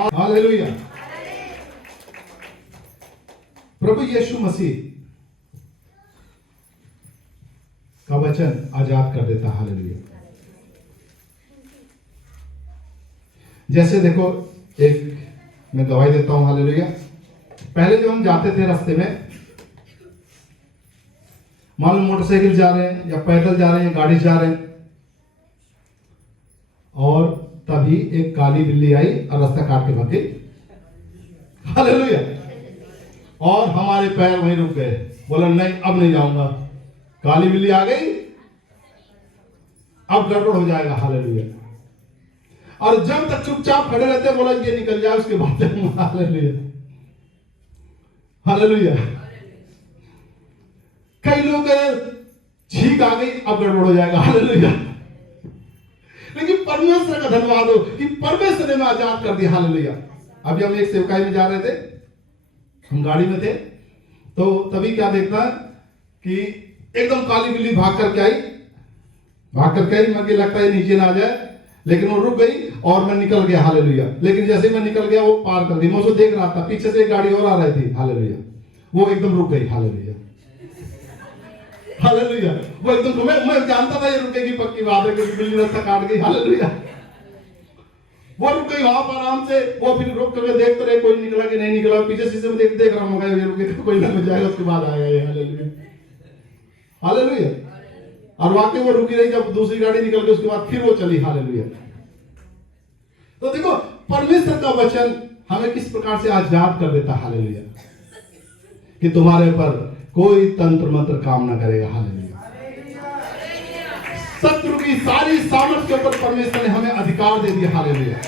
Hallelujah. प्रभु यीशु मसीह का वचन आजाद कर देता। हालेलुया। जैसे देखो, एक मैं गवाही देता हूं। हालेलुया। पहले जब हम जाते थे रास्ते में, मान लो मोटरसाइकिल जा रहे हैं या पैदल जा रहे हैं, गाड़ी जा रहे हैं, और तभी एक काली बिल्ली आई और रास्ता काट के भाग गई। हालेलुया। और हमारे पैर वहीं रुक गए। बोला नहीं, अब नहीं जाऊंगा, काली बिल्ली आ गई, अब गड़बड़ हो जाएगा। हालेलुया। और जब तक चुपचाप खड़े रहते, बोला ये निकल जाए उसके बाद। हालेलुया। हालेलुया। कई लोग छींक आ गई, अब गड़बड़ हो जाएगा। हालेलुया। लेकिन परमेश्वर का धन्यवाद हो कि परमेश्वर ने आजाद कर दिया। हालेलुया। अभी हम एक सेवकाई में जा रहे थे, हम गाड़ी में थे, तो तभी क्या देखता कि एकदम काली बिल्ली भाग करके आई। मुझे लगता है नीचे ना आ जाए, लेकिन वो रुक गई और मैं निकल गया। हालेलुया। लेकिन जैसे मैं निकल गया, वो पार कर दी। मैं उसको देख रहा था, पीछे से एक गाड़ी और आ रही थी। हालेलुया। वो एकदम रुक गई। हालेलुया। हालेलुया। वो एकदम, मैं जानता था ये रुकेगी, पक्की बात है, क्योंकि बिल्ली रास्ता काट गई। हालेलुया। वो रुक गई वहां पर आराम से। वो फिर रुक करके देखते रहे, कोई निकला कि नहीं निकला। पीछे शीशे में देख रहा हूँ, ये रुकेगा, कोई ना हो जाएगा, उसके बाद आएगा ये। हालेलुया। हालेलुया। और वाकई वो रुकी रही। जब दूसरी गाड़ी निकल गई, उसके बाद फिर वो चली। हालेलुया। तो देखो, परमेश्वर का वचन हमें किस प्रकार से आजाद कर देता। हालेलुया। कि तुम्हारे पर कोई तंत्र मंत्र काम ना करेगा। हालेलुया। शत्रु की सारी सामर्थ के ऊपर परमेश्वर ने हमें अधिकार दे दिया। हालेलुया।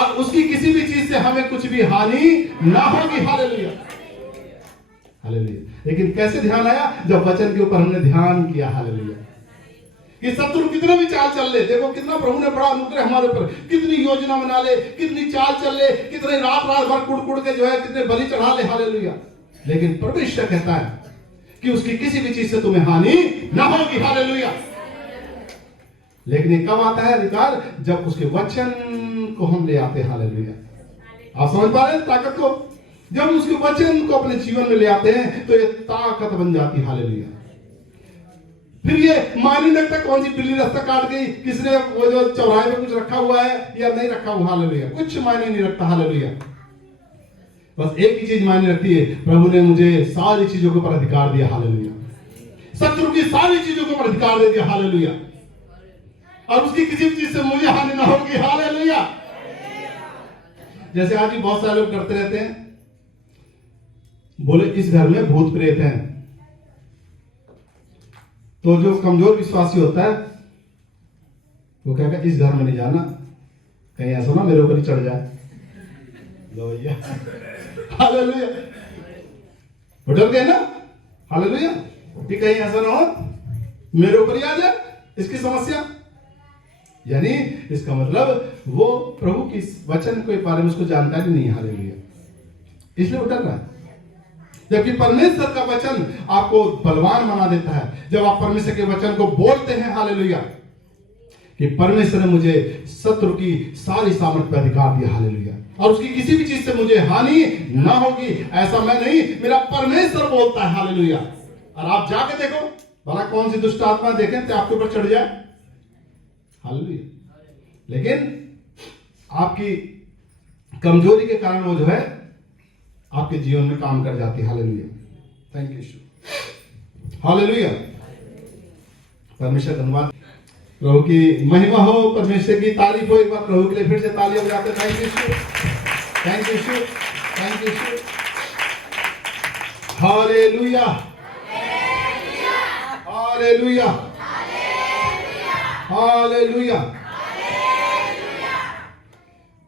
और उसकी किसी भी चीज से हमें कुछ भी हानि ना होगी। हालेलुया। हालेलुया। लेकिन कैसे ध्यान आया? जब वचन के ऊपर हमने ध्यान किया। हालेलुया। कि शत्रु कितना भी चाल चल ले, देखो कितना प्रभु ने बड़ा अनुग्रह हमारे ऊपर, कितनी योजना बना ले, कितनी चाल चल ले, कितने रात भर कुड़ के जो है कितने बलि चढ़ा ले। हालेलुया। लेकिन परमेश्वर कहता है कि उसकी किसी भी चीज से तुम्हें हानि ना होगी। हालेलुया। लेकिन ये कब आता है अधिकार? जब उसके वचन को हम ले आते हैं। हालेलुया। आप समझ पा रहे हैं ताकत को? जब उसके वचन को अपने जीवन में ले आते हैं तो ये ताकत बन जाती है। हालेलुया। फिर ये मानी लगता कौन सी बिल्ली रास्ता काट गई, किसने वो जो चौराहे में कुछ रखा हुआ है या नहीं रखा हुआ। हालेलुया। कुछ मायने नहीं रखता। हालेलुया। बस एक ही चीज मायने रखती है, प्रभु ने मुझे सारी चीजों के ऊपर अधिकार दिया। हालेलुया। शत्रु की सारी चीजों के ऊपर अधिकार दे दिया। हालेलुया। और उसकी किसी भी चीज से मुझे हानि ना होगी। हालेलुया। जैसे आज भी बहुत सारे लोग करते रहते हैं, बोले इस घर में भूत प्रेत हैं, तो जो कमजोर विश्वासी होता है वो कहेगा इस घर में नहीं जाना, कहीं ऐसा ना मेरे ऊपर ही चढ़ जाए। लो भैया। हालेलुया। डर गए ना। हालेलुया। कि कहीं ऐसा ना हो मेरे ऊपर ही आ जाए इसकी समस्या। यानी इसका मतलब वो प्रभु की वचन के बारे में उसको जानकारी नहीं है। हालेलुया। इसलिए वो डर रहा है। जबकि परमेश्वर का वचन आपको बलवान बना देता है। जब आप परमेश्वर के वचन को बोलते हैं। हालेलुया। कि परमेश्वर ने मुझे शत्रु की सारी सामर्थ पर अधिकार दिया। हालेलुया। और उसकी किसी भी चीज से मुझे हानि ना होगी, ऐसा मैं नहीं, मेरा परमेश्वर बोलता है। हालेलुया। और आप जाके देखो भला कौन सी दुष्ट आत्मा देखें तो आपके ऊपर चढ़ जाए। हालेलुया। लेकिन आपकी कमजोरी के कारण वो जो है आपके जीवन में काम कर जाती है। हालेलुया। Thank you. हालेलुया। परमेश्वर धन्यवाद। प्रभु की महिमा हो, परमेश्वर की तारीफ हो। एक बार प्रभु के लिए फिर से तालियां बजाते हैं। Thank you, thank you, thank you. Hallelujah. Hallelujah. Hallelujah.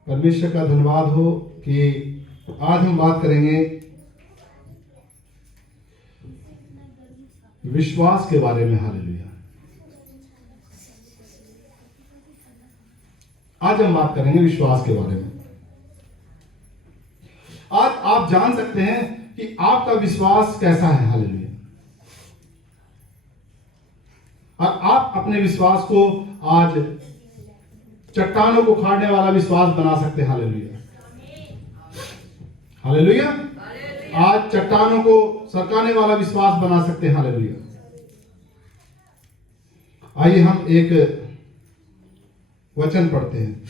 परमेश्वर का धन्यवाद हो कि आज हम बात करेंगे विश्वास के बारे में। हालेलुया। आज हम बात करेंगे विश्वास के बारे में। आज आप जान सकते हैं कि आपका विश्वास कैसा है। हालेलुया। और आप अपने विश्वास को आज चट्टानों को उखाड़ने वाला विश्वास बना सकते हैं। हालेलुया। हालेलुया। आज चट्टानों को सरकाने वाला विश्वास बना सकते हैं। हालेलुया। आइए हम एक वचन पढ़ते हैं।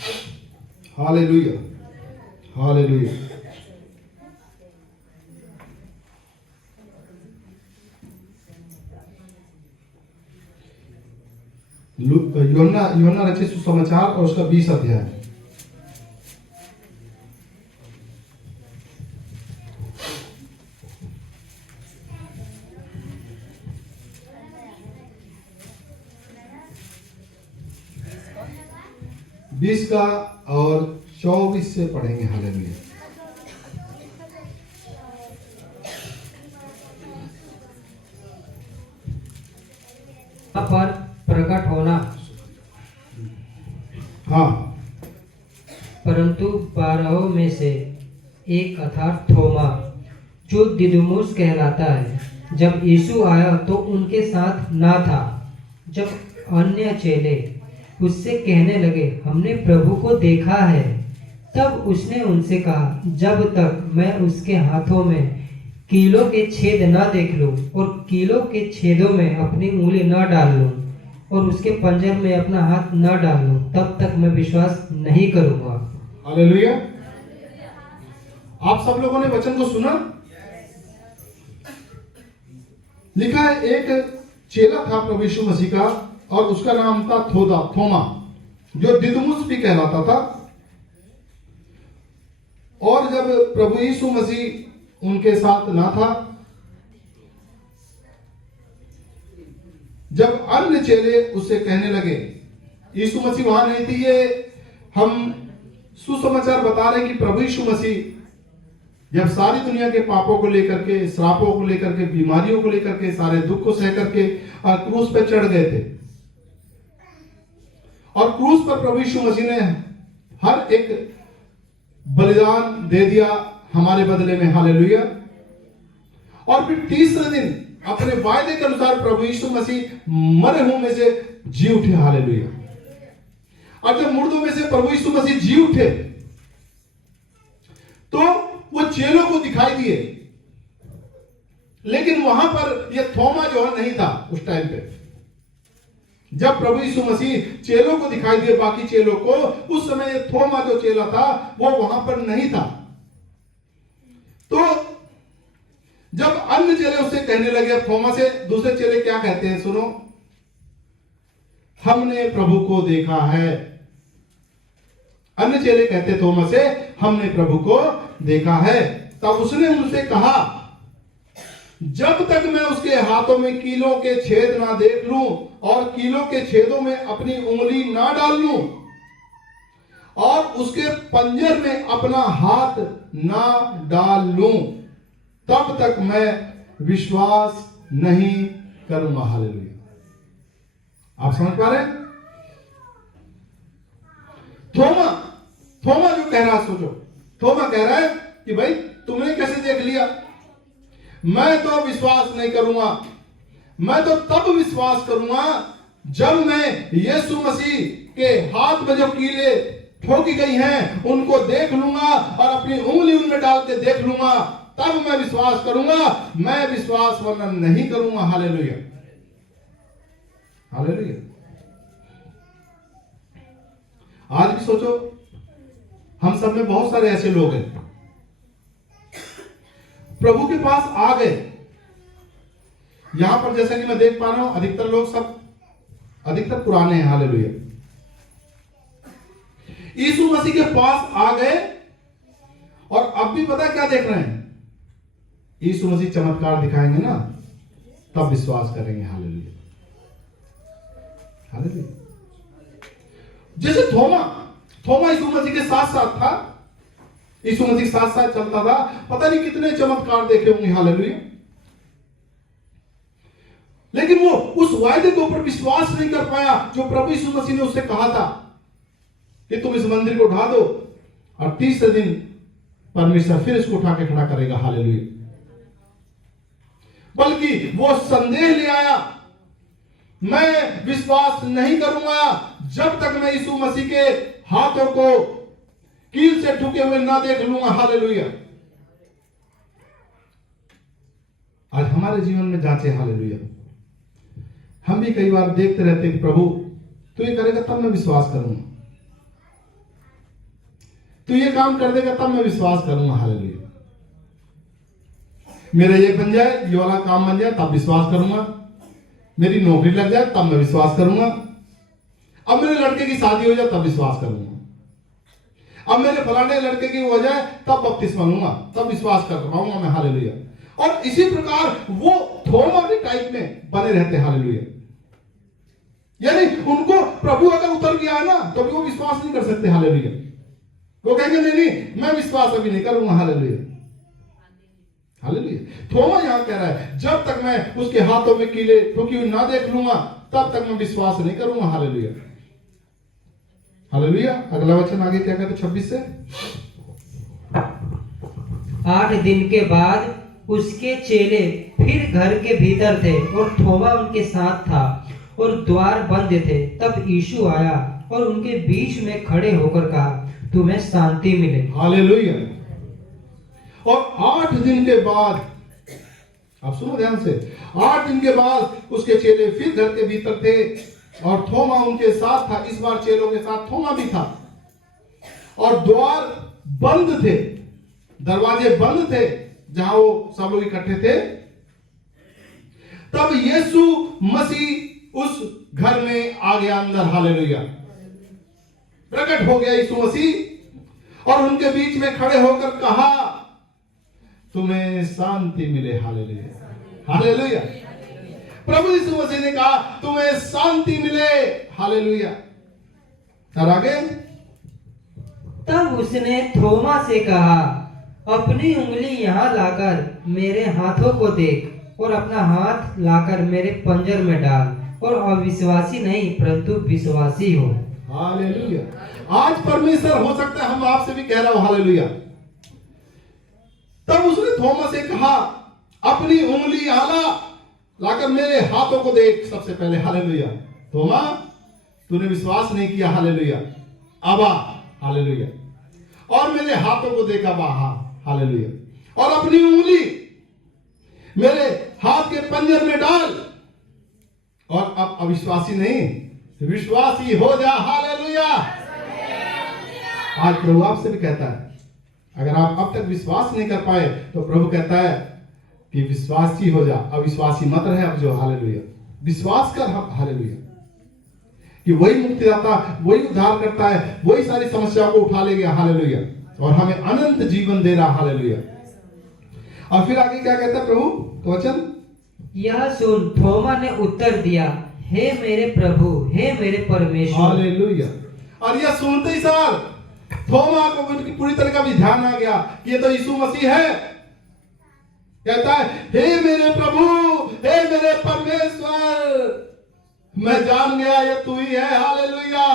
Hallelujah, hallelujah. यूहन्ना रचित सुसमाचार और उसका 20 अध्याय। बीस का और 24 से पढ़ेंगे। हालेलुया। पर प्रकट होना। हाँ। परंतु 12 में से एक अर्थात थोमा, जो दिदुमुस कहलाता है, जब यीशु आया तो उनके साथ ना था। जब अन्य चेले उससे कहने लगे, हमने प्रभु को देखा है, तब उसने उनसे कहा, जब तक मैं उसके हाथों में कीलों के छेद ना देख लूं और कीलों के छेदों में अपनी उंगली ना डाल लूं और उसके पंजर में अपना हाथ ना डाल लूं, तब तक मैं विश्वास नहीं करूंगा। हालेलुया। आप सब लोगों ने वचन को सुना। लिखा है एक चेला था प्रभु यीशु मसीह का और उसका नाम था थोमा, जो दिदुमुस भी कहलाता था। और जब प्रभु यीशु मसीह उनके साथ ना था, जब अन्य चेले उससे कहने लगे, यीशु मसीह वहां नहीं थी, ये हम सुसमाचार बता रहे कि प्रभु यीशु मसीह जब सारी दुनिया के पापों को लेकर के, श्रापों को लेकर के, बीमारियों को लेकर के, सारे दुख को सह करके क्रूस पे चढ़ गए थे। और क्रूस पर प्रभु यीशु मसीह ने हर एक बलिदान दे दिया हमारे बदले में। हालेलुया। और फिर तीसरे दिन अपने वायदे के अनुसार प्रभु यीशु मसीह मरे हुओं में से जी उठे। हालेलुया। और जब मुर्दों में से प्रभु यीशु मसीह जी उठे तो वो चेलों को दिखाई दिए, लेकिन वहां पर ये थोमा जो है नहीं था उस टाइम पे। जब प्रभु यीशु मसीह चेलों को दिखाई दिए, बाकी चेलों को, उस समय ये थोमा जो चेला था वो वहां पर नहीं था। तो जब अन्य चेले उससे कहने लगे, थोमा से दूसरे चेले क्या कहते हैं सुनो, हमने प्रभु को देखा है। अन्य चेले कहते थोमा से, हमने प्रभु को देखा है। तब उसने उनसे कहा, जब तक मैं उसके हाथों में कीलों के छेद ना देख लूं और कीलों के छेदों में अपनी उंगली ना डाल लूं और उसके पंजर में अपना हाथ ना डाल लूं, तब तक मैं विश्वास नहीं करूंगा। हालेलुया। आप समझ पा रहे हैं? थोमा जो कह रहा है, सोचो, थोमा कह रहा है कि भाई तुमने कैसे देख लिया, मैं तो विश्वास नहीं करूंगा। मैं तो तब विश्वास करूंगा जब मैं यीशु मसीह के हाथ में जो कीले ठोकी गई हैं उनको देख लूंगा और अपनी उंगली उनमें डाल के देख लूंगा, तब मैं विश्वास करूंगा। मैं विश्वास वरना नहीं करूंगा। Hallelujah, hallelujah. आज भी सोचो, हम सब में बहुत सारे ऐसे लोग हैं प्रभु के पास आ गए। यहां पर जैसा कि मैं देख पा रहा हूं, अधिकतर पुराने हैं। हालेलुया। यीशु मसीह के पास आ गए और अब भी पता क्या देख रहे हैं, यीशु मसीह चमत्कार दिखाएंगे ना, तब विश्वास करेंगे। Hallelujah, hallelujah. जैसे थोमा यीशु मसीह के साथ साथ था, यीशु मसीह साथ साथ चलता था, पता नहीं कितने चमत्कार देखे होंगे। हालेलुया। लेकिन वो उस वायदे के ऊपर विश्वास नहीं कर पाया जो प्रभु यीशु मसीह ने उससे कहा था कि तुम इस मंदिर को उठा दो और तीसरे दिन परमेश्वर फिर इसको उठा के खड़ा करेगा। हालेलुया। बल्कि वो संदेह ले आया, मैं विश्वास नहीं करूंगा जब तक मैं यीशु मसीह के हाथों को कील से ठुके हुए ना देख लूंगा। हालेलुया। आज हमारे जीवन में जांचे। हालेलुया। हम भी कई बार देखते रहते हैं कि प्रभु तू ये करेगा तब मैं विश्वास करूंगा, तू ये काम कर देगा तब मैं विश्वास करूंगा। हालेलुया। मेरा ये बन जाए, ये वाला काम बन जाए तब विश्वास करूंगा, मेरी नौकरी लग जाए तब मैं विश्वास करूंगा, अब मेरे लड़के की शादी हो जाए तब विश्वास करूंगा, अब मेरे फलाने लड़के की हो जाए तब बपतिस्मा लूंगा, तब विश्वास कर पाऊंगा मैं। हालेलुया। और इसी प्रकार वो थोमा के टाइप में बने रहते। हालेलुया। यानी उनको प्रभु अगर उतर गया है ना तो भी वो विश्वास नहीं कर सकते। हालेलुया। वो कहेंगे नहीं नहीं मैं विश्वास अभी नहीं करूंगा। हालेलुया। हालेलुया। थोमा यहां कह रहा है जब तक मैं उसके हाथों में कीले ठोकी हुई ना देख लूंगा तब तक मैं विश्वास नहीं करूंगा। हालेलुया। हालेलुया। अगला वचन आगे क्या कहते 26 से। 8 दिन के बाद उसके चेले फिर घर के भीतर थे और थोमा उनके साथ था और द्वार बंद थे। तब यीशु आया और उनके बीच में खड़े होकर कहा, तुम्हें शांति मिले। हालेलुया। और 8 दिन के बाद, आप सुनो ध्यान से, 8 दिन के बाद उसके चेले फिर घर के भीतर थे और थोमा उनके साथ था। इस बार चेलों के साथ थोमा भी था और द्वार बंद थे, दरवाजे बंद थे जहां वो सब लोग इकट्ठे थे। तब यीशु मसीह उस घर में आ गया अंदर। हालेलुया। प्रकट हो गया यीशु मसीह और उनके बीच में खड़े होकर कहा, तुम्हें शांति मिले। हालेलुया। हालेलुया। प्रभु यीशु मसीह ने कहा तुम्हें शांति मिले। हालेलुया। और आगे, तब उसने थोमा से कहा, अपनी उंगली यहाँ लाकर मेरे हाथों को देख और अपना हाथ लाकर मेरे पंजर में डाल और अविश्वासी नहीं परंतु विश्वासी हो। हालेलुया। आज परमेश्वर हो सकता है हम आपसे भी कह रहा हूं। हालेलुया। तब उसने थोमा से कहा, अपनी उंगली लाकर मेरे हाथों को देख। सबसे पहले हालेलुया, थोमा तूने विश्वास नहीं किया। हालेलुया। अबा। हालेलुया। और मेरे हाथों को देखा बाहा। हालेलुया। और अपनी उंगली मेरे हाथ के पंजर में डाल और अब अविश्वासी नहीं विश्वासी हो जा। हालेलुया। आज प्रभु आपसे भी कहता है, अगर आप अब तक विश्वास नहीं कर पाए तो प्रभु कहता है कि विश्वासी हो जा, अविश्वासी मत रहे अब जो। हालेलुया। विश्वास कर। हालेलुया। कि वही मुक्तिदाता, वही उद्धार करता है, वही सारी समस्याओं को उठा ले गया। हालेलुया। और हमें अनंत जीवन दे रहा। हालेलुया। और फिर आगे क्या कहता है प्रभु तो वचन, यह सुन थोमा ने उत्तर दिया, हे मेरे प्रभु, हे मेरे परमेश्वर। हालेलुया। और यह सुनते ही सार थोमा को पूरी तरह का भी ध्यान आ गया कि ये तो यीशु मसीह है। कहता है, हे मेरे प्रभु, हे मेरे परमेश्वर, मैं जान गया ये तू ही है। हालेलुया।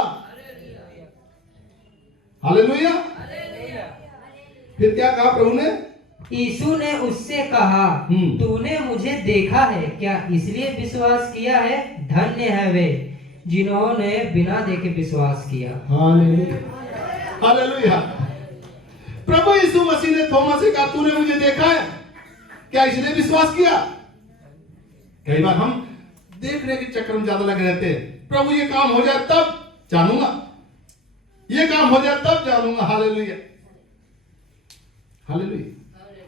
हालेलुया। फिर क्या कहा प्रभु ने? यीशु ने उससे कहा, तूने मुझे देखा है क्या इसलिए विश्वास किया है? धन्य है वे जिन्होंने बिना देखे विश्वास किया। हालेलुया। हालेलुया। प्रभु यीशु मसीह ने थोमा से कहा, तूने मुझे देखा है क्या इसलिए विश्वास किया? कई बार हम देखने के चक्कर में ज्यादा लगे रहते हैं। प्रभु ये काम हो जाए तब जानूंगा, ये काम हो जाए तब जानूंगा। हालेलुया। हालेलुया।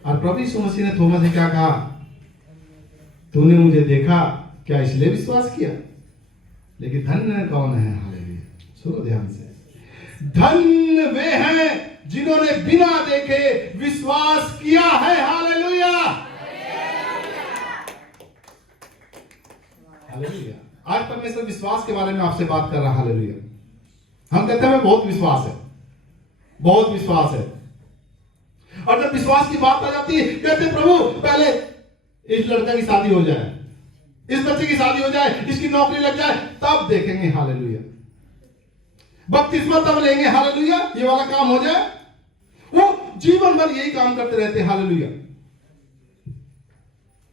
और प्रभु यीशु मसीह ने थोमा से क्या कहा? तूने मुझे देखा क्या इसलिए विश्वास किया? लेकिन धन्य कौन है? हालेलुया। सुनो ध्यान से, धन्य वे हैं जिन्होंने बिना देखे विश्वास किया है। हालेलुया। हालेलुया। आज परमेश्वर विश्वास के बारे में आपसे बात कर रहा है। हालेलुया। हम कहते हैं बहुत विश्वास है, बहुत विश्वास है। और जब विश्वास की बात आ जाती है, कहते हैं प्रभु पहले इस लड़का की शादी हो जाए, इस बच्चे की शादी हो जाए, इसकी नौकरी लग जाए, तब देखेंगे। हालेलुया। बपतिस्मा तब लेंगे। हालेलुया। ये वाला काम हो जाए। वो जीवन भर यही काम करते रहते हैं। हालेलुया।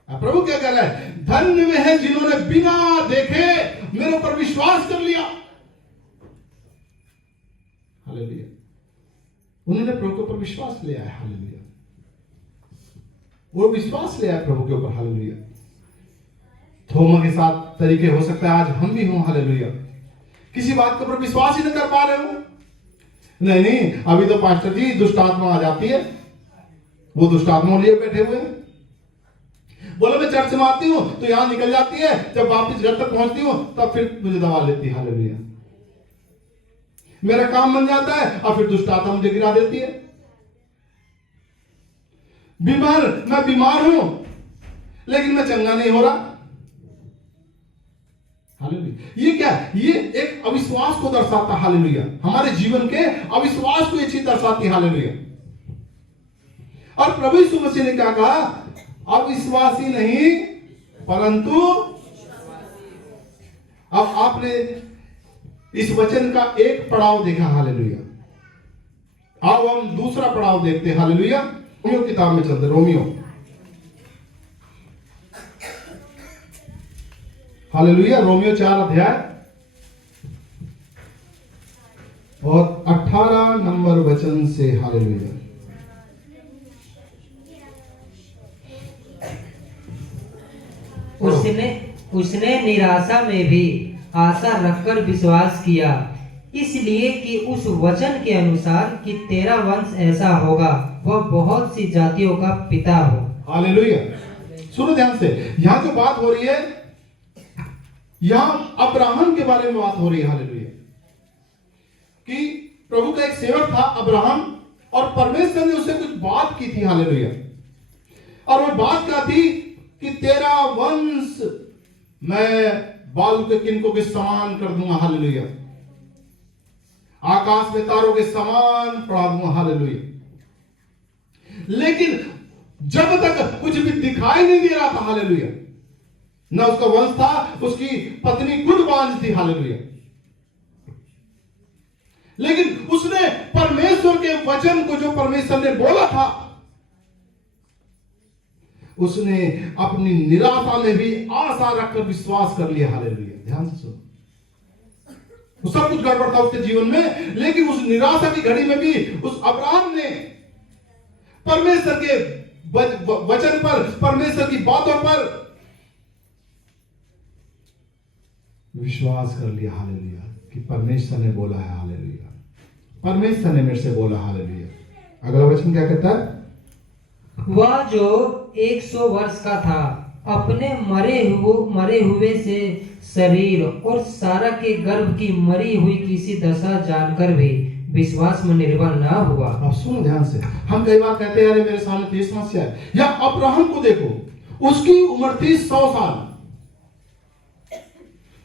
प्रभु क्या कह रहा है? धन्य वे हैं जिन्होंने बिना देखे मेरे ऊपर विश्वास कर लिया। हालेलुया। उन्होंने प्रभु के ऊपर विश्वास लिया है। हालेलुया। वो विश्वास ले आए प्रभु के ऊपर। हालेलुया। थोमा के साथ तरीके हो सकता है आज हम भी हों। हालेलुया। किसी बात के ऊपर विश्वास ही नहीं कर पा रहे हो। नहीं, अभी तो पास्टर जी दुष्ट आत्मा आ जाती है, वो दुष्ट आत्मा लिए बैठे हुए हैं। बोले मैं चर्च में आती हूं तो यहां निकल जाती है, जब वापस घर तक पहुंचती हूं तब फिर मुझे दबा लेती है। हालेलुया। मेरा काम बन जाता है और फिर दुष्ट आत्मा मुझे गिरा देती है। मैं बीमार हूं लेकिन मैं चंगा नहीं हो रहा। हालेलुया। ये क्या? ये एक अविश्वास को दर्शाता। हालेलुया। हमारे जीवन के अविश्वास को ये चीज दर्शाती। हालेलुया। और प्रभु यीशु मसीह ने क्या कहा? अविश्वासी नहीं परंतु। अब आपने इस वचन का एक पड़ाव देखा। हालेलुया। अब हम दूसरा पड़ाव देखते हैं। हालेलुया। रोमियो किताब में चलते। रोमियो, हालेलुया, रोमियो 4 अध्याय और 18 नंबर वचन से। हालेलुया। उसने निराशा में भी आशा रखकर विश्वास किया, इसलिए कि उस वचन के अनुसार कि तेरा वंश ऐसा होगा, वह बहुत सी जातियों का पिता हो। हालेलुया। सुनो ध्यान से, यहां जो बात हो रही है, यहां अब्राहम के बारे में बात हो रही है। हालेलुया। कि प्रभु का एक सेवक था अब्राहम, और परमेश्वर ने उससे कुछ बात की थी। हालेलुया। और वो बात क्या थी कि तेरा वंश मैं बालू के किनकों के समान कर दूंगा। हालेलुया। आकाश में तारों के समान बढ़ा दूंगा। हालेलुया। लेकिन जब तक कुछ भी दिखाई नहीं दे रहा था। हालेलुया। न उसका वंश था, उसकी पत्नी खुद बांझ थी। हालेलुया। लेकिन उसने परमेश्वर के वचन को, जो परमेश्वर ने बोला था, उसने अपनी निराशा में भी आशा रखकर विश्वास कर लिया। हालेलुया। ध्यान से सुनो, सब कुछ गड़बड़ था उसके जीवन में, लेकिन उस निराशा की घड़ी में भी उस अब्राहम ने परमेश्वर के वचन पर, परमेश्वर की बातों पर विश्वास कर लिया। हालेलुया। कि परमेश्वर ने बोला है। हालेलुया। परमेश्वर ने मेरे से बोला। हालेलुया। अगला वचन क्या कहता है? वह जो 100 वर्ष का था, अपने मरे हुए से शरीर और सारा के गर्भ की मरी हुई किसी दशा जानकर भी विश्वास में निर्बल ना हुआ। अब सुनो ध्यान से, हम कई बार कहते हैं अरे मेरे सामने तो समस्या है। या अब्राहम को देखो, उसकी उम्र थी 100 साल।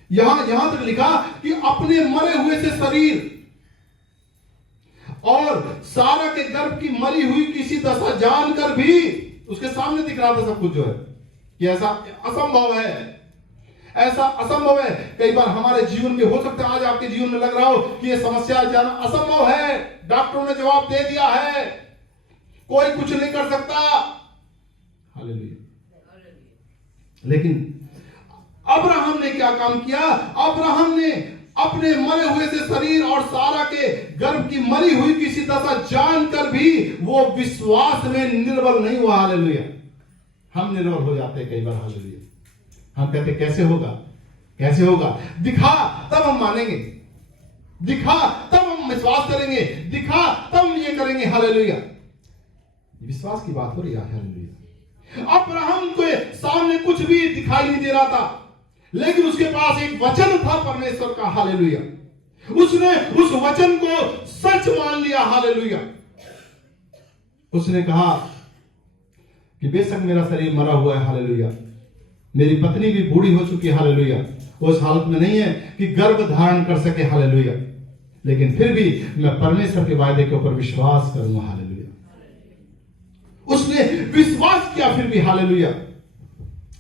यहां तक लिखा कि अपने मरे हुए से शरीर और सारा के गर्भ की मरी हुई किसी दशा जानकर भी, उसके सामने दिख रहा था सब कुछ जो है कि ऐसा असंभव है, ऐसा असंभव है। कई बार हमारे जीवन में हो सकता है, आज आपके जीवन में लग रहा हो कि यह समस्या जाना असंभव है, डॉक्टरों ने जवाब दे दिया है, कोई कुछ नहीं कर सकता। हालेलुया। लेकिन अब्राहम ने क्या काम किया? अब्राहम ने अपने मरे हुए से शरीर और सारा के गर्भ की मरी हुई किसी दशा जानकर भी वो विश्वास में निर्बल नहीं हुआ। हालेलुया। हम निर्बल हो जाते हैं कई बार। हालेलुया। हम कहते कैसे होगा, कैसे होगा? दिखा तब हम मानेंगे, दिखा तब हम विश्वास करेंगे, दिखा तब हम ये करेंगे। हालेलुया। विश्वास की बात हो रही है। हालेलुया। अब्राहम के सामने कुछ भी दिखाई नहीं दे रहा था, लेकिन उसके पास एक वचन था परमेश्वर का। हालेलुया। उसने उस वचन को सच मान लिया। हालेलुया। उसने कहा कि बेशक मेरा शरीर मरा हुआ है। हालेलुया। मेरी पत्नी भी बूढ़ी हो चुकी है। हालेलुया। वो इस हालत में नहीं है कि गर्भ धारण कर सके। हालेलुया। लेकिन फिर भी मैं परमेश्वर के वायदे के ऊपर विश्वास करूंगा। हालेलुया। उसने विश्वास किया फिर भी। हालेलुया।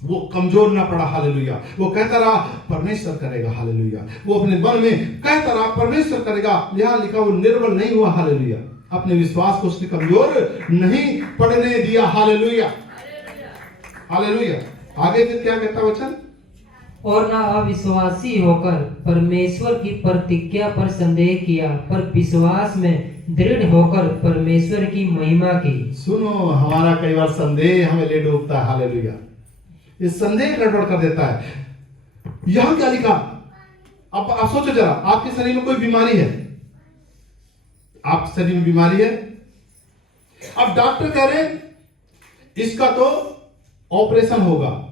वो कमजोर ना पड़ा। हालेलुया। वो कहता रहा परमेश्वर करेगा। हालेलुया। वो अपने मन में कहता रहा परमेश्वर करेगा। यहां लिखा वो निर्बल नहीं हुआ। हालेलुया। अपने विश्वास को उसने कमजोर नहीं पड़ने दिया। हालेलुया। हालेलुया। आगे फिर क्या कहता वचन? और न अविश्वासी होकर परमेश्वर की प्रतिज्ञा पर संदेह किया, पर विश्वास में दृढ़ होकर परमेश्वर की महिमा की। सुनो, हमारा कई बार संदेह हमें ले डूबता है। हालेलुया। इस संदेह गड़बड़ कर देता है। यहां क्या लिखा? अब आप सोचो जरा, आपके शरीर में कोई बीमारी है, आपके शरीर में बीमारी है, अब डॉक्टर कह रहे हैं इसका तो ऑपरेशन होगा।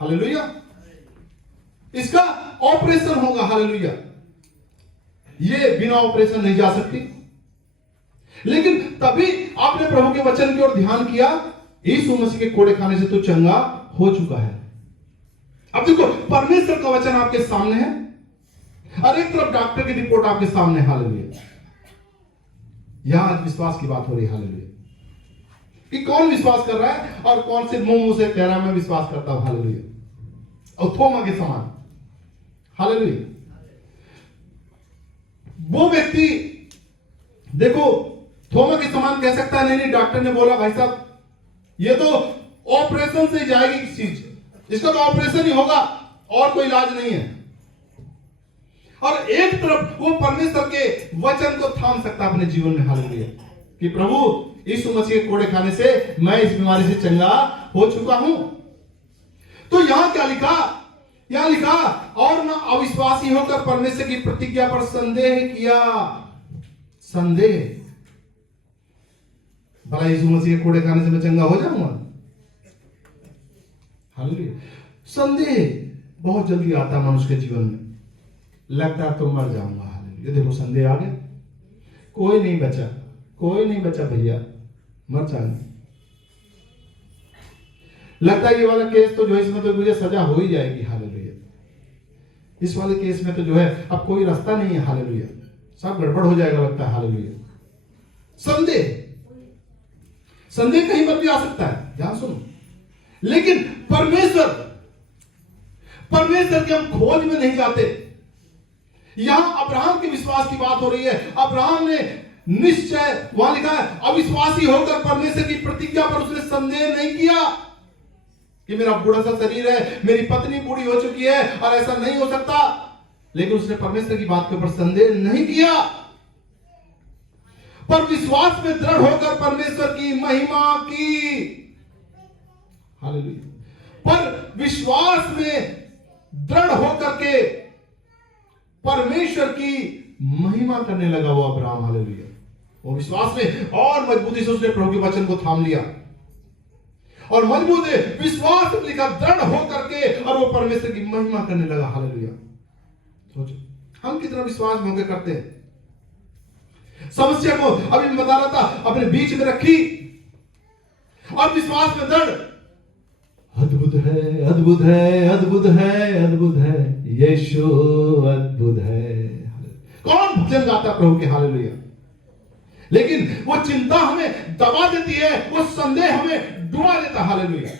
हालेलुया। इसका ऑपरेशन होगा। हालेलुया। ये बिना ऑपरेशन नहीं जा सकती। लेकिन तभी आपने प्रभु के वचन की ओर ध्यान किया, यीशु मसीह के कोड़े खाने से तो चंगा हो चुका है। अब देखो, परमेश्वर का वचन आपके सामने है और एक तरफ डॉक्टर की रिपोर्ट आपके सामने। हालेलुया। यहां विश्वास की बात हो रही है। हालेलुया। कि कौन विश्वास कर रहा है और कौन से मुंह से कह रहा है मैं विश्वास करता हूं। हालेलुया। और थोमा के समान। हालेलुया। वो व्यक्ति देखो थोमा के समान कह सकता है, नहीं नहीं, डॉक्टर ने बोला भाई साहब ये तो ऑपरेशन से ही जाएगी चीज, इसका तो ऑपरेशन ही होगा और कोई इलाज नहीं है। और एक तरफ वो परमेश्वर के वचन को थाम सकता अपने जीवन में। हालेलुया। कि प्रभु यीशु मसीह के कोड़े खाने से मैं इस बीमारी से चंगा हो चुका हूं। तो यहां क्या लिखा? यहां लिखा, और ना अविश्वासी होकर परमेश्वर की प्रतिज्ञा पर संदेह किया। संदेह, भला यीशु मसीह के कोड़े खाने से मैं चंगा हो जाऊंगा? हालेलुया। संदेह बहुत जल्दी आता है मनुष्य के जीवन में। लगता है तो मर जाऊंगा। हालेलुया। देखो संदेह आ गया, कोई नहीं बचा, कोई नहीं बचा भैया, मर जाएंगे। लगता है ये वाला केस तो जो है इसमें तो मुझे सजा हो ही जाएगी। हालेलुया। इस वाले केस में तो जो है अब कोई रास्ता नहीं है। हालेलुया। सब गड़बड़ हो जाएगा लगता है। हालेलुया। संदेह, संदेह कहीं पर भी आ सकता है, ध्यान सुनो। लेकिन परमेश्वर के हम खोज में नहीं जाते। यहां अब्राहम के विश्वास की बात हो रही है। अब्राहम ने निश्चय, वहां लिखा है, अविश्वासी होकर परमेश्वर की प्रतिज्ञा पर उसने संदेह नहीं किया कि मेरा बूढ़ा सा शरीर है, मेरी पत्नी बूढ़ी हो चुकी है और ऐसा नहीं हो सकता। लेकिन उसने परमेश्वर की बात के ऊपर संदेह नहीं किया, पर विश्वास में दृढ़ होकर परमेश्वर की महिमा की। हालेलुया। पर विश्वास में दृढ़ होकर के परमेश्वर की महिमा करने लगा वो अब्राहम। हालेलुया। वो विश्वास में और मजबूती से उसने प्रभु के वचन को थाम लिया और मजबूत विश्वास में लिखा दृढ़ होकर के, और वो परमेश्वर की महिमा करने लगा। हालेलुया। सोचो हम कितना विश्वास में होकर करते हैं। समस्या को अभी मैं बता रहा था अपने बीच में रखी और विश्वास में दृढ़। अद्भुत है, अद्भुत है, अद्भुत है, अद्भुत है, यीशु अद्भुत है। कौन भजन गाता प्रभु के? हालेलुया। लेकिन वो चिंता हमें दबा देती है, वो संदेह हमें डुबा देता। हालेलुया।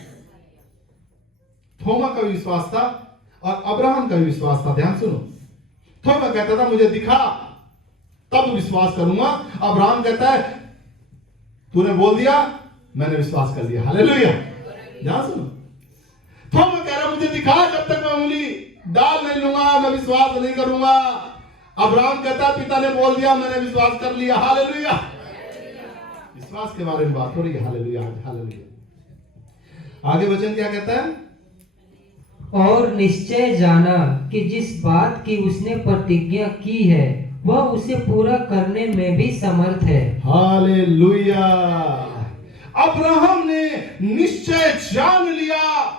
थोमा का भी विश्वास था और अब्राहम का भी विश्वास था। ध्यान सुनो, थोमा कहता था मुझे दिखा तब विश्वास करूंगा। अब्राहम कहता है तूने बोल दिया, मैंने विश्वास कर लिया। हालेलुया। ध्यान सुनो, थोमा कह रहा मुझे दिखा, जब तक मैं उंगली डाल नहीं लूंगा मैं विश्वास नहीं करूंगा। अब्राहम कहता है पिता ने बोल दिया, मैंने विश्वास कर लिया। हालेलुया। विश्वास के बारे में बात हो रही है। हालेलुया। हालेलुया। आगे वचन क्या कहता है? और निश्चय जाना कि जिस बात की उसने प्रतिज्ञा की है वह उसे पूरा करने में भी समर्थ है। हालेलुया। अब्राहम ने निश्चय जान लिया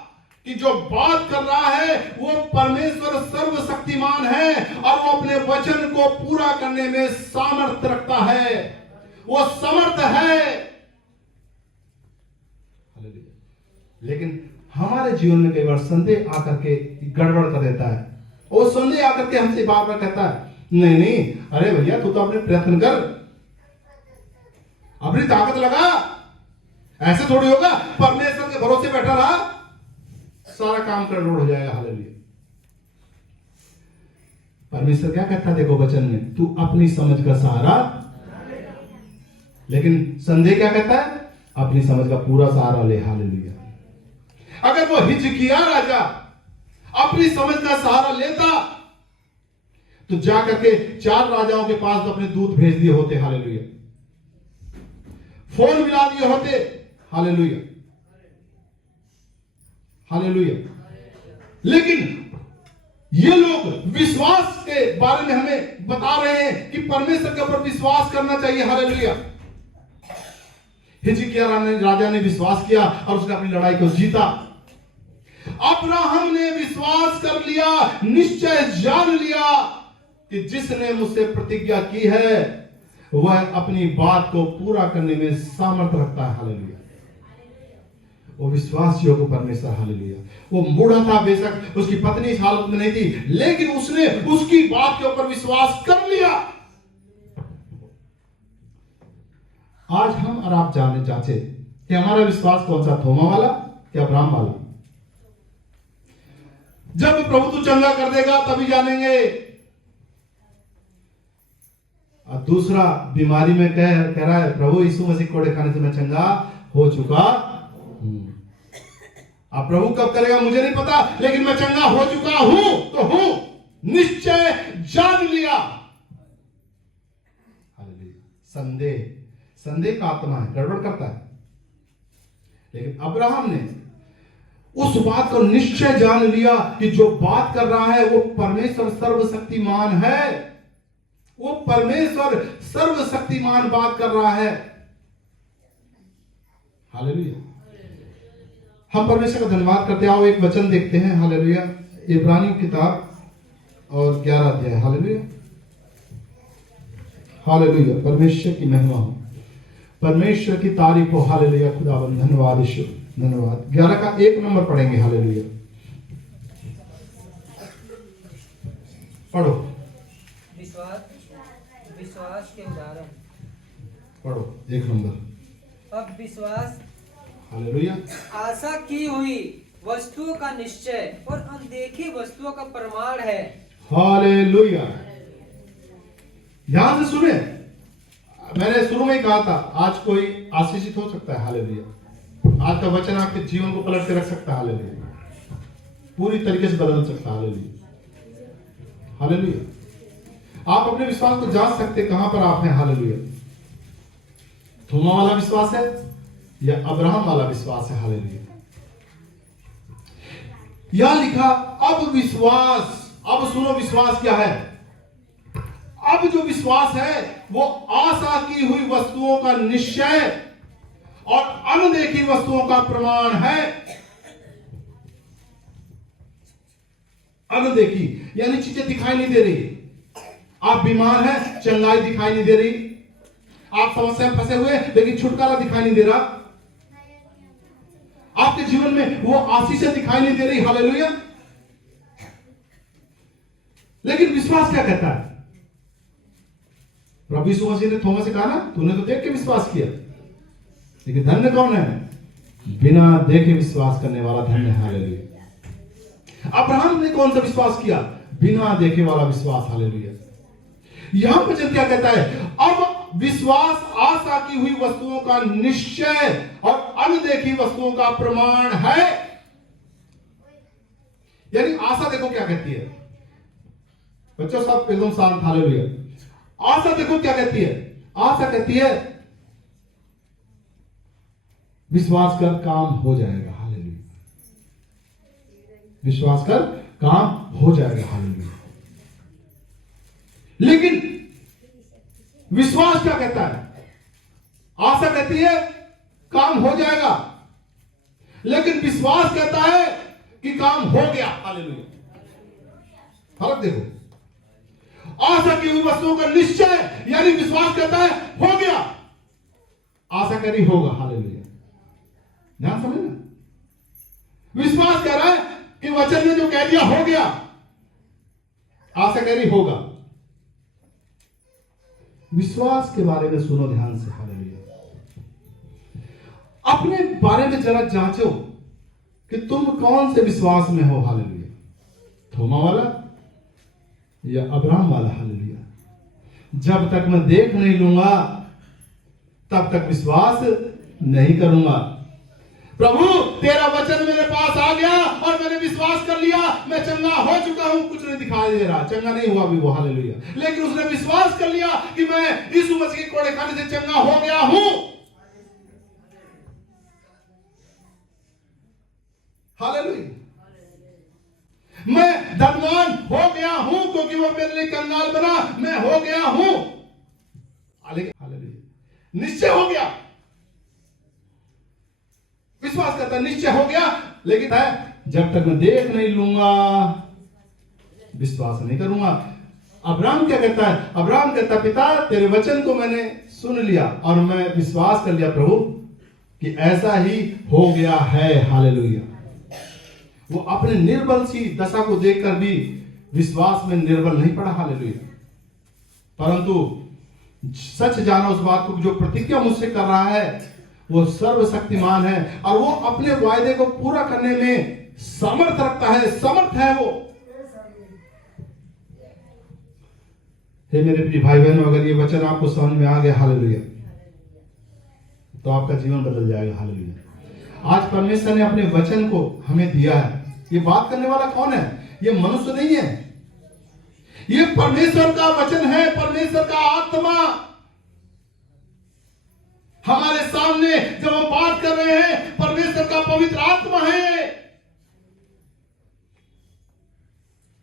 कि जो बात कर रहा है वो परमेश्वर सर्वशक्तिमान है और वो अपने वचन को पूरा करने में सामर्थ्य रखता है, वो समर्थ है। लेकिन हमारे जीवन में कई बार संदेह आकर के गड़बड़ कर देता है। वो संदेह आकर के हमसे बार बार कहता है नहीं नहीं, अरे भैया तू तो अपने प्रयत्न कर, अपनी ताकत लगा, ऐसे थोड़ी होगा। परमेश्वर के भरोसे बैठा रहा, सारा काम कर रोड हो जाएगा। हालेलुया। परमेश्वर क्या कहता है देखो वचन में, तू अपनी समझ का सहारा, लेकिन संदेह क्या कहता है? अपनी समझ का पूरा सहारा ले। हालेलुया। अगर वो हिचकिया राजा अपनी समझ का सहारा लेता तो जाकर के 4 राजाओं के पास अपने दूत भेज दिए होते। हालेलुया। फोन मिला दिए होते। Hallelujah, hallelujah. लेकिन ये लोग विश्वास के बारे में हमें बता रहे हैं कि परमेश्वर के ऊपर विश्वास करना चाहिए। हालेलुया। हिजकिय्याह राजा ने विश्वास किया और उसने अपनी लड़ाई को जीता। अब्राहम ने विश्वास कर लिया, निश्चय जान लिया कि जिसने मुझसे प्रतिज्ञा की है वह अपनी बात को पूरा करने में सामर्थ्य रखता है। हालेलुया। वो विश्वास योग्य परमेश्वर। हालेलुया। वो बूढ़ा था, बेशक उसकी पत्नी इस हालत में नहीं थी, लेकिन उसने उसकी बात के ऊपर विश्वास कर लिया। आज हम और आप जानने चाहते कि हमारा विश्वास कौन सा, थोमा वाला या अब्राहम वाला? जब प्रभु तू चंगा कर देगा तभी जानेंगे। और दूसरा बीमारी में कह रहा है प्रभु यीशु मसीह कोड़े खाने से मैं चंगा हो चुका हूं। अब प्रभु कब करेगा मुझे नहीं पता, लेकिन मैं चंगा हो चुका हूं तो हूं, निश्चय जान लिया। संदेह का आत्मा है, गड़बड़ करता है। लेकिन अब्राहम ने उस बात को निश्चय जान लिया कि जो बात कर रहा है वो परमेश्वर सर्वशक्तिमान है। वो परमेश्वर सर्वशक्तिमान बात कर रहा है। हालेलुया। हम परमेश्वर का धन्यवाद करते आओ एक वचन देखते हैं। हालेलुया। इब्रानियों किताब और 11 अध्याय। Hallelujah, hallelujah. परमेश्वर की महिमा हो, परमेश्वर की तारीफ हो। हालेलुया। खुदावंद धन्यवाद, ईश्वर धन्यवाद। 11 का 1 नंबर पढ़ेंगे। हालेलुया। पढ़ो। विश्वास के उदाहरण पढ़ो 1 नंबर। अब विश्वास हालेलुया आशा की हुई वस्तुओं का निश्चय और अनदेखी वस्तुओं का प्रमाण है। हालेलुया। ध्यान से सुने, मैंने शुरू में ही कहा था आज कोई आशीषित हो सकता है। हालेलुया। आज का वचन आपके जीवन को पलट के रख सकता है। हालेलुया। पूरी तरीके से बदल सकता है। Hallelujah, hallelujah. आप अपने विश्वास को जांच सकते कहां पर आप हैं। हालेलुया। थोमा वाला विश्वास है या अब्राहम वाला विश्वास है। हालेलुया। यह लिखा अब विश्वास। अब सुनो विश्वास क्या है। अब जो विश्वास है वो आशा की हुई वस्तुओं का निश्चय और अनदेखी वस्तुओं का प्रमाण है। अनदेखी यानी चीजें दिखाई नहीं दे रही। आप बीमार हैं, चंगाई दिखाई नहीं दे रही। आप समस्या में फंसे हुए लेकिन छुटकारा दिखाई नहीं दे रहा। आपके जीवन में वो आशीषें दिखाई नहीं दे रही। हालेलुया। लेकिन विश्वास क्या कहता है? प्रभु यीशु मसीह ने थोमा से कहा ना, तूने तो देख के विश्वास किया, लेकिन धन्य कौन है? बिना देखे विश्वास करने वाला धन्य है। हालेलुया। अब्राहम ने कौन सा विश्वास किया? बिना देखे वाला विश्वास। हालेलुया। यहां वचन क्या कहता है? अब विश्वास आशा की हुई वस्तुओं का निश्चय और अनदेखी वस्तुओं का प्रमाण है। यानी आशा देखो क्या कहती है। बच्चों सब एकदम शांत। हालेलुया। आशा देखो क्या कहती है। आशा कहती है विश्वास कर काम हो जाएगा। हालेलुया। विश्वास कर काम हो जाएगा। हालेलुया। लेकिन विश्वास क्या कहता है? आशा कहती है काम हो जाएगा, लेकिन विश्वास कहता है कि काम हो गया। हालेलुया। फर्क देखो। आशा की हुई वस्तुओं का निश्चय यानी विश्वास कहता है हो गया, आशा कह रही होगा। हालेलुया। ध्यान समझना। विश्वास कह रहा है कि वचन ने जो कह दिया हो गया, आशा कह रही होगा। विश्वास के बारे में सुनो ध्यान से। हालेलुया। अपने बारे में जरा जांचो कि तुम कौन से विश्वास में हो। हालेलुया। थोमा वाला या अब्राहम वाला। हालेलुया। जब तक मैं देख नहीं लूंगा तब तक विश्वास नहीं करूंगा। प्रभु तेरा वचन मेरे पास आ गया और मैंने विश्वास कर लिया, मैं चंगा हो चुका हूं। कुछ नहीं दिखाई दे रहा, चंगा नहीं हुआ भी वो, हालेलुया, लेकिन उसने विश्वास कर लिया कि मैं यीशु मसीह के कोड़े खाने से चंगा हो गया हूं। हालेलुया, मैं धनवान हो गया हूं क्योंकि वो मेरे लिए कंगाल बना, मैं हो गया हूं। हालेलुया, निश्चय हो गया, विश्वास करता निश्चय हो गया, लेकिन है जब तक मैं देख नहीं लूंगा विश्वास नहीं करूंगा। अब्राहम क्या कहता है? अब्राहम कहता, पिता तेरे वचन को मैंने सुन लिया और मैं विश्वास कर लिया प्रभु कि ऐसा ही हो गया है। हालेलुया, वो अपने निर्बल सी दशा को देखकर भी विश्वास में निर्बल नहीं पड़ा। हालेलुया, परंतु सच जाना उस बात को जो प्रतिज्ञा मुझसे कर रहा है वो सर्वशक्तिमान है और वो अपने वायदे को पूरा करने में समर्थ रखता है, समर्थ है वो। हे मेरे प्रिय भाई बहनों, अगर ये वचन आपको समझ में आ गया, हालेलुया, तो आपका जीवन बदल जाएगा। हालेलुया, आज परमेश्वर ने अपने वचन को हमें दिया है। ये बात करने वाला कौन है? ये मनुष्य नहीं है, ये परमेश्वर का वचन है, परमेश्वर का आत्मा हमारे सामने जब हम बात कर रहे हैं, परमेश्वर का पवित्र आत्मा है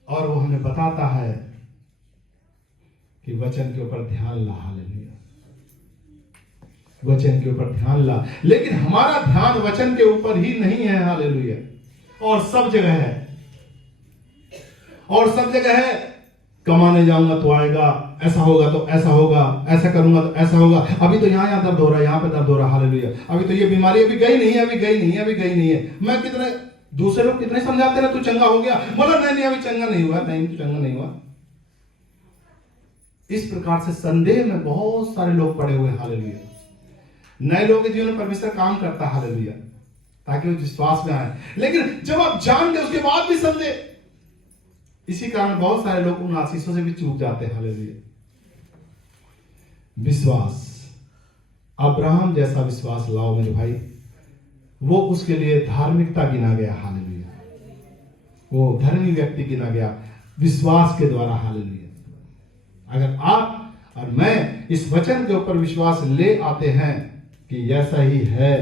और वो हमें बताता है कि वचन के ऊपर ध्यान ला। हालेलुया, वचन के ऊपर ध्यान ला, लेकिन हमारा ध्यान वचन के ऊपर ही नहीं है। हालेलुया, और सब जगह है, और सब जगह है, कमाने जाऊंगा तो आएगा, ऐसा होगा तो ऐसा होगा, ऐसा करूंगा तो ऐसा होगा, अभी तो यहाँ दर्द हो रहा है, यहाँ पे दर्द हो रहा है। हालेलुया, अभी तो ये बीमारी अभी गई नहीं है, अभी गई नहीं है, अभी गई नहीं है। मैं कितने दूसरे लोग कितने समझाते रहे तू चंगा हो गया, बोला नहीं अभी चंगा नहीं हुआ, नहीं तू चंगा नहीं हुआ। इस प्रकार से संदेह में बहुत सारे लोग पड़े हुए। हालेलुया, नए लोगों के जीवन में परमेश्वर काम करता है। हालेलुया, ताकि वो विश्वास में आए, लेकिन जब आप जान गए उसके बाद भी संदेह, इसी कारण बहुत सारे लोग उन आशीषों से भी चूक जाते हैं। हालेलुया, विश्वास, अब्राहम जैसा विश्वास लाओ मेरे भाई, वो उसके लिए धार्मिकता गिना गया। हालेलुया, वो धर्मी व्यक्ति गिना गया विश्वास के द्वारा। हालेलुया, अगर आप और मैं इस वचन के ऊपर विश्वास ले आते हैं कि ऐसा ही है,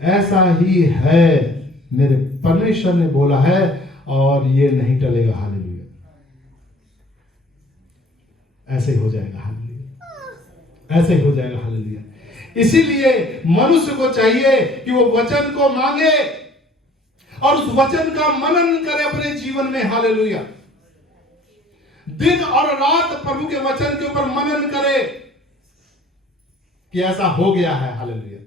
ऐसा ही है, मेरे परमेश्वर ने बोला है और ये नहीं टलेगा। हालेलुया, ऐसे ही हो जाएगा। हालेलुया, ऐसे ही हो जाएगा। हालेलुया, इसीलिए मनुष्य को चाहिए कि वो वचन को मांगे और उस वचन का मनन करे अपने जीवन में। हालेलुया, दिन और रात प्रभु के वचन के ऊपर मनन करे कि ऐसा हो गया है। हालेलुया,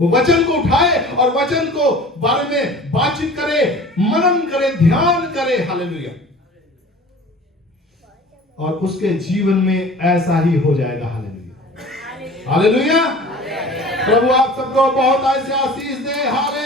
वो वचन को उठाए और वचन को बारे में बातचीत करे, मनन करे, ध्यान करे। हालेलुया, और उसके जीवन में ऐसा ही हो जाएगा। हालेलुया, हालेलुया, प्रभु आप सबको बहुत ऐसे आशीष दे। हालेलुया।